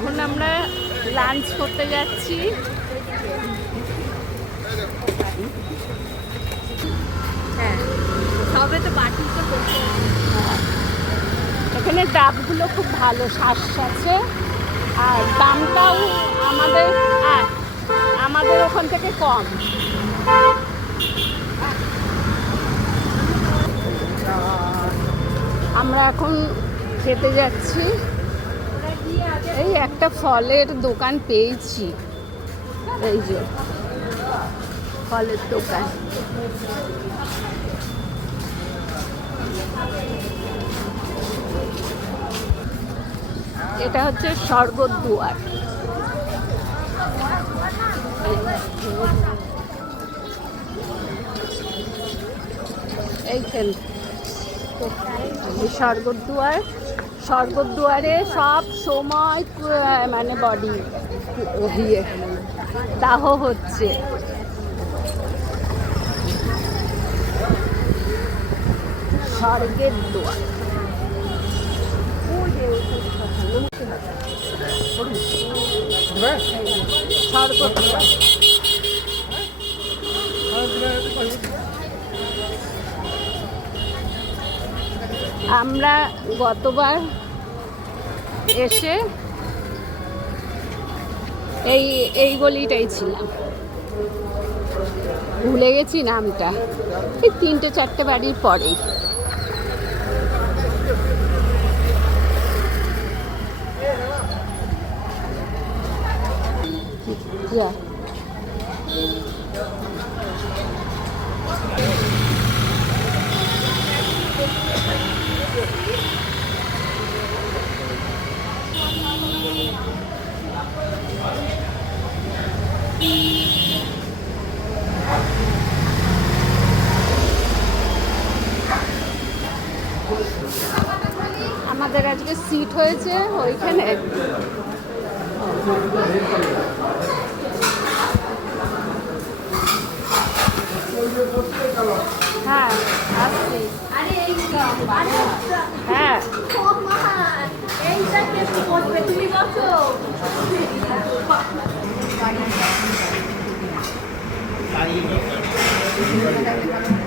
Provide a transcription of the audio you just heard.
এখন আমরা লাঞ্চ করতে যাচ্ছি। হ্যাঁ, সবে তো বাটি তো করতে। এখানে ডাবগুলো খুব ভালো শ্বাস আছে, আর দামটাও আমাদের ওখান থেকে কম। আমরা এখন খেতে যাচ্ছি। এই একটা ফলের দোকান পেয়েছি, এই যে ফলের দোকান। এটা হচ্ছে স্বর্গর দুয়ার। এইখানে স্বর্গদ্বার। স্বর্গদ্বারে সব সময় মানে বডি দাহ হচ্ছে। স্বর্গের দুয়ার। স্বর্গদ্বার। আমরা গতবার এসে এই গলিটাই ছিলাম, ভুলে গেছি নামটা। এই 3-4 বাড়ির পরেই। আমাদের আজকে সিট হয়েছে ওইখানে। হ্যাঁ আসছি। হ্যাঁ তুমি